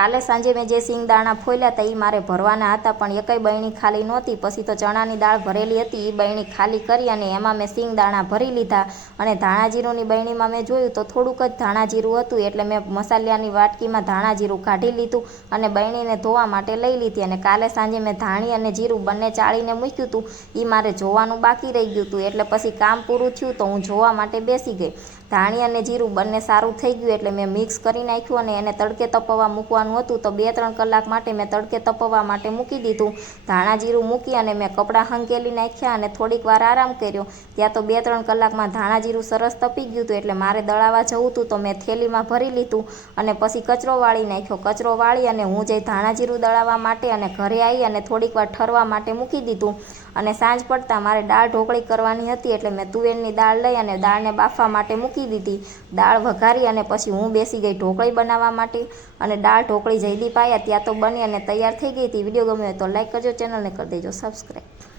કાલે સાંજે મેં જે સિંગદાણા ફોલ્યા હતા એ મારે ભરવાના હતા, પણ એકય બરણી ખાલી નહોતી. પછી તો ચણાની દાળ ભરેલી હતી એ બરણી ખાલી કરી અને એમાં મેં સિંગદાણા ભરી લીધા. અને ધાણા જીરુંની બરણીમાં મેં જોયું તો થોડુંક જ ધાણા જીરું હતું, એટલે મેં મસાલાની વાટકીમાં ધાણા જીરું કાઢી લીધું અને બરણીને ધોવા માટે લઈ લીધી. અને કાલે સાંજે મેં ધાણી અને જીરું બંને ચાળીને મૂક્યું હતું, એ મારે જોવાનું બાકી રહી ગયું હતું. એટલે પછી કામ પૂરું થયું તો હું જોવા માટે બેસી ગઈ. ધાણી અને જીરું બંને સારું થઈ ગયું એટલે મેં મિક્સ કરી નાખ્યું અને એને તડકે તપવા મૂકવાનું હતું, તો 2-3 કલાક માટે મેં તડકે તપવા માટે મૂકી દીધું. ધાણા જીરું મૂકી અને મેં કપડાં હંકેલી નાખ્યા અને થોડીક વાર આરામ કર્યો. ત્યાં તો 2-3 કલાકમાં ધાણા જીરું સરસ તપી ગયું હતું. એટલે મારે દળાવા જવું હતું તો મેં થેલીમાં ભરી લીધું અને પછી કચરો વાળી નાખ્યો. કચરો વાળી અને હું જઈ ધાણા જીરું દળાવવા માટે અને ઘરે આવી અને થોડીક વાર ઠરવા માટે મૂકી દીધું. અને સાંજ પડતા મારે દાળ ઢોકળી કરવાની હતી, એટલે મેં તુવેરની દાળ લઈ અને દાળને બાફવા માટે મૂકી દીધી. દાળ વઘારી અને પછી હું બેસી ગઈ ઢોકળી બનાવવા માટે. અને દાળ ઢોકળી જયદીપ આવ્યા ત્યાં તો બની અને તૈયાર થઈ ગઈ હતી. વિડીયો ગમ્યો હોય તો લાઈક કરજો, ચેનલને કરી દેજો સબસ્ક્રાઈબ.